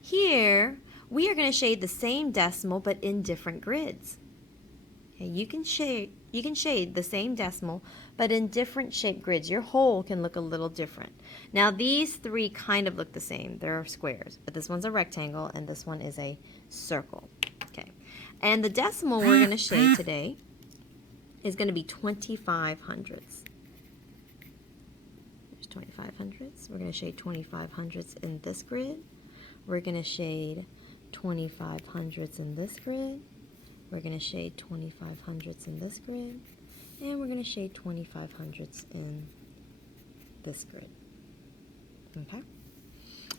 Here, we are going to shade the same decimal but in different grids. Okay, you can shade the same decimal but in different shaped grids. Your whole can look a little different. Now these three kind of look the same. They're squares, but this one's a rectangle and this one is a circle. Okay, and the decimal we're going to shade today is going to be 25 hundredths. There's 25 hundredths. We're going to shade 25 hundredths in this grid. We're going to shade 25 hundredths in this grid. We're going to shade 25 hundredths in this grid. And we're going to shade 25 hundredths in this grid. Okay?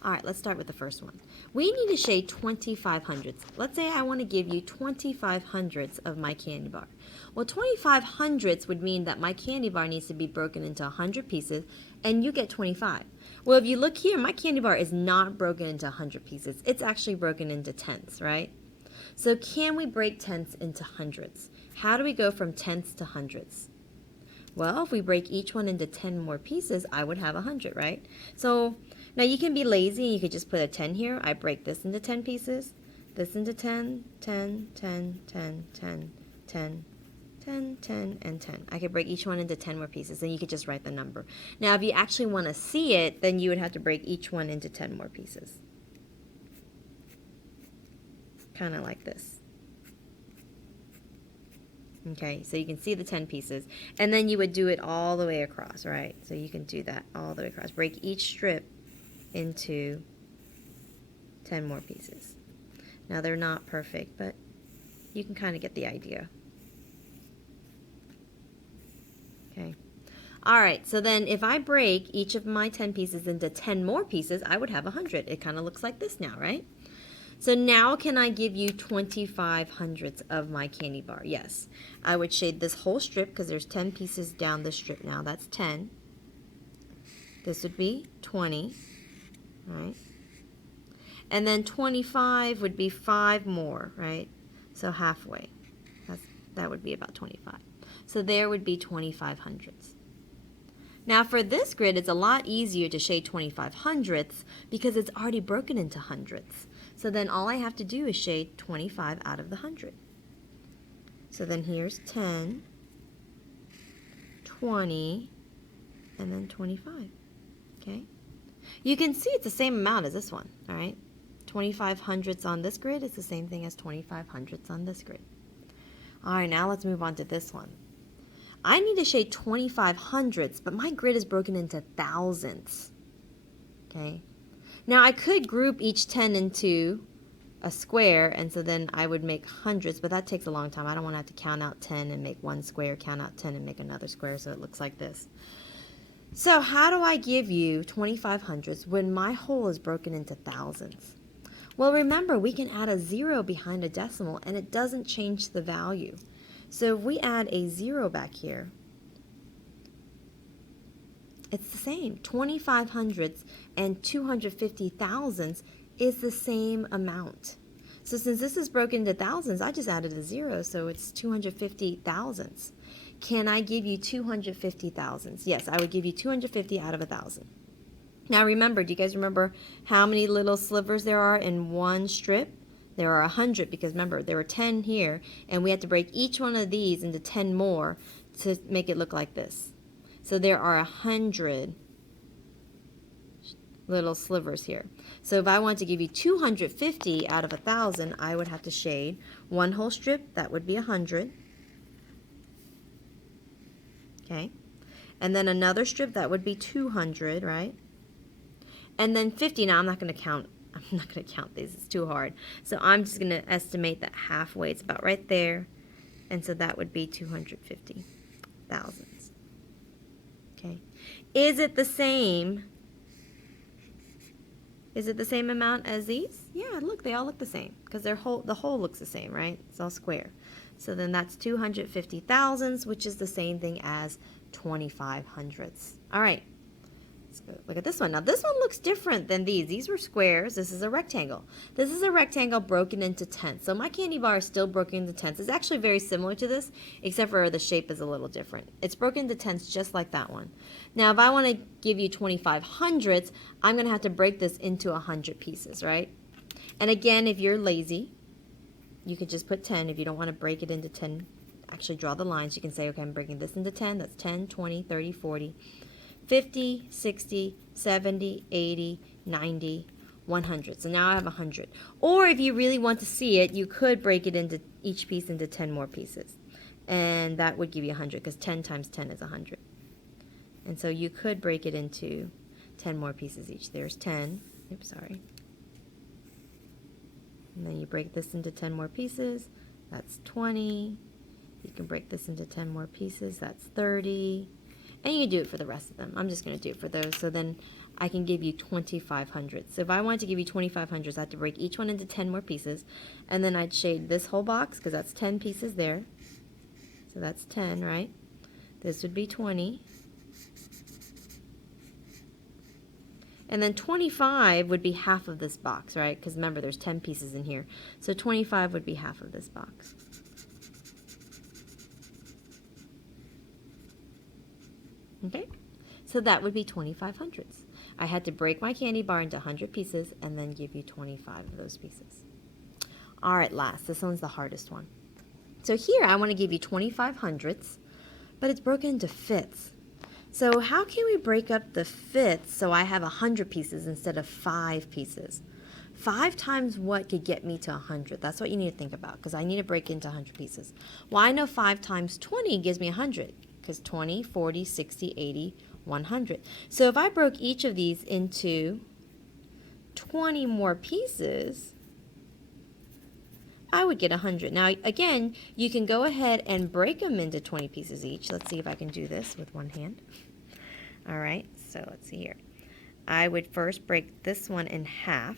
All right, let's start with the first one. We need to shade 25 hundredths. Let's say I want to give you 25 hundredths of my candy bar. Well, 25 hundredths would mean that my candy bar needs to be broken into 100 pieces, and you get 25. Well, if you look here, my candy bar is not broken into 100 pieces. It's actually broken into tenths, right? So can we break tenths into hundredths? How do we go from tenths to hundredths? Well, if we break each one into 10 more pieces, I would have 100, right? So now you can be lazy and you could just put a 10 here. I break this into 10 pieces, this into 10, 10, 10, 10, 10, 10, 10, 10, and 10. I could break each one into 10 more pieces, and you could just write the number. Now, if you actually want to see it, then you would have to break each one into 10 more pieces. Kind of like this. Okay, so you can see the 10 pieces, and then you would do it all the way across, right? So you can do that all the way across. Break each strip into 10 more pieces. Now, they're not perfect, but you can kind of get the idea. Okay. All right, so then if I break each of my 10 pieces into 10 more pieces, I would have 100. It kind of looks like this now, right? So now can I give you 25 hundredths of my candy bar? Yes. I would shade this whole strip because there's 10 pieces down this strip now. That's 10. This would be 20, right? And then 25 would be 5 more, right? So halfway. That would be about 25. So there would be 25 hundredths. Now for this grid, it's a lot easier to shade 25 hundredths because it's already broken into hundredths. So then all I have to do is shade 25 out of the 100. So then here's 10, 20, and then 25. Okay? You can see it's the same amount as this one, all right? 25 hundredths on this grid is the same thing as 25 hundredths on this grid. All right, now let's move on to this one. I need to shade 25 hundredths, but my grid is broken into thousandths. Okay? Now I could group each 10 into a square, and so then I would make hundreds, but that takes a long time. I don't want to have to count out 10 and make one square, count out 10 and make another square, so it looks like this. So how do I give you 25 hundredths when my whole is broken into thousandths? Well, remember, we can add a 0 behind a decimal, and it doesn't change the value. So if we add a 0 back here, it's the same. 25 hundredths and 250 thousandths is the same amount. So since this is broken into thousands, I just added a 0, so it's 250 thousandths. Can I give you 250 thousandths? Yes, I would give you 250 out of 1,000. Now remember, do you guys remember how many little slivers there are in one strip? There are 100 because remember, there were 10 here, and we had to break each one of these into 10 more to make it look like this. So there are 100 little slivers here. So if I want to give you 250 out of 1,000, I would have to shade one whole strip. That would be 100. Okay. And then another strip, that would be 200, right? And then 50. Now I'm not going to count these. It's too hard. So I'm just going to estimate that halfway. It's about right there. And so that would be 250 thousandths. Okay. Is it the same? Is it the same amount as these? Yeah, look, they all look the same because the whole looks the same, right? It's all square. So then that's 250 thousandths, which is the same thing as 25 hundredths. All right. Let's go look at this one. Now this one looks different than these. These were squares. This is a rectangle. This is a rectangle broken into tenths. So my candy bar is still broken into tenths. It's actually very similar to this, except for the shape is a little different. It's broken into tenths just like that one. Now if I want to give you 25 hundredths, I'm going to have to break this into 100 pieces, right? And again, if you're lazy, you could just put 10. If you don't want to break it into 10, actually draw the lines. You can say, okay, I'm breaking this into 10. That's 10, 20, 30, 40, 50, 60, 70, 80, 90, 100. So now I have 100. Or if you really want to see it, you could break it into each piece into 10 more pieces. And that would give you 100 because 10 times 10 is 100. And so you could break it into 10 more pieces each. There's 10. Oops, sorry. And then you break this into 10 more pieces. That's 20. You can break this into 10 more pieces. That's 30. And you can do it for the rest of them. I'm just going to do it for those. So then I can give you 2,500. So if I wanted to give you 2,500, I have to break each one into 10 more pieces. And then I'd shade this whole box because that's 10 pieces there. So that's 10, right? This would be 20. And then 25 would be half of this box, right? Because remember, there's 10 pieces in here. So 25 would be half of this box. Okay? So that would be 2,500. I had to break my candy bar into 100 pieces and then give you 25 of those pieces. All right, last. This one's the hardest one. So here I want to give you 2,500, but it's broken into fifths. So how can we break up the fifths so I have 100 pieces instead of 5 pieces? 5 times what could get me to 100? That's what you need to think about because I need to break into 100 pieces. Well, I know 5 times 20 gives me 100 because 20, 40, 60, 80, 100. So if I broke each of these into 20 more pieces, I would get 100. Now, again, you can go ahead and break them into 20 pieces each. Let's see if I can do this with one hand. All right, so let's see here. I would first break this one in half.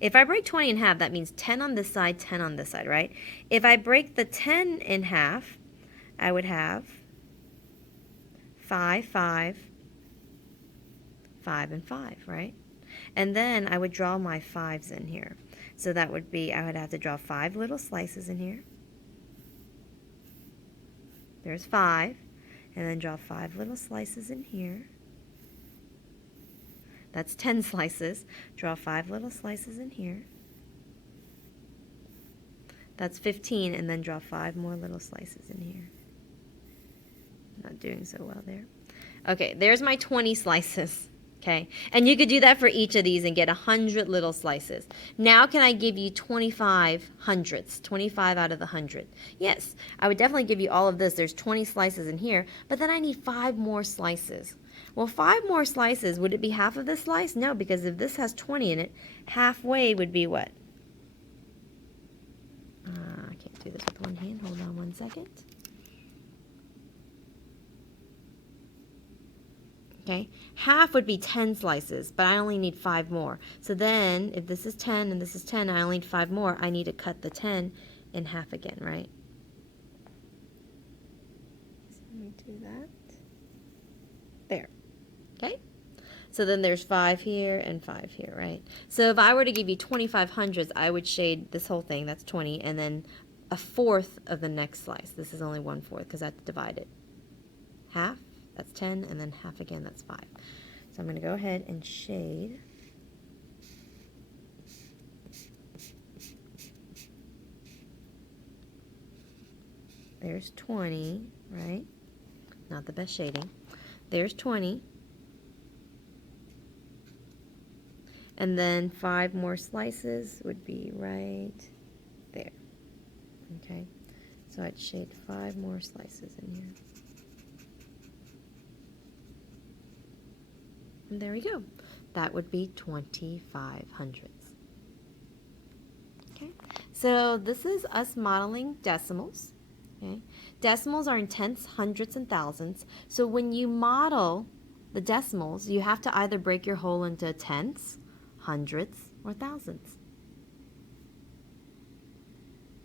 If I break 20 in half, that means 10 on this side, 10 on this side, right? If I break the 10 in half, I would have 5, 5, 5, and 5, right? And then I would draw my 5s in here. So that would be, I would have to draw 5 little slices in here. There's 5. And then draw 5 little slices in here. That's 10 slices. Draw 5 little slices in here. That's 15, and then draw 5 more little slices in here. Not doing so well there. Okay, there's my 20 slices. Okay, and you could do that for each of these and get 100 little slices. Now can I give you 25 hundredths, 25 out of the 100? Yes, I would definitely give you all of this. There's 20 slices in here, but then I need 5 more slices. Well, 5 more slices, would it be half of this slice? No, because if this has 20 in it, halfway would be what? I can't do this with one hand. Hold on one second. Okay, half would be 10 slices, but I only need 5 more. So then, if this is 10 and this is 10, I only need 5 more. I need to cut the 10 in half again, right? So let me do that. There. Okay? So then there's 5 here and 5 here, right? So if I were to give you 2,500s, I would shade this whole thing, that's 20, and then a fourth of the next slice. This is only 1/4 because I have to divide it. Half. That's 10, and then half again, that's 5. So I'm going to go ahead and shade. There's 20, right? Not the best shading. There's 20. And then 5 more slices would be right there. Okay? So I'd shade 5 more slices in here. And there we go. That would be 2,500. Okay, so this is us modeling decimals. Okay, decimals are in tenths, hundredths, and thousands. So when you model the decimals, you have to either break your whole into tenths, hundredths, or thousands.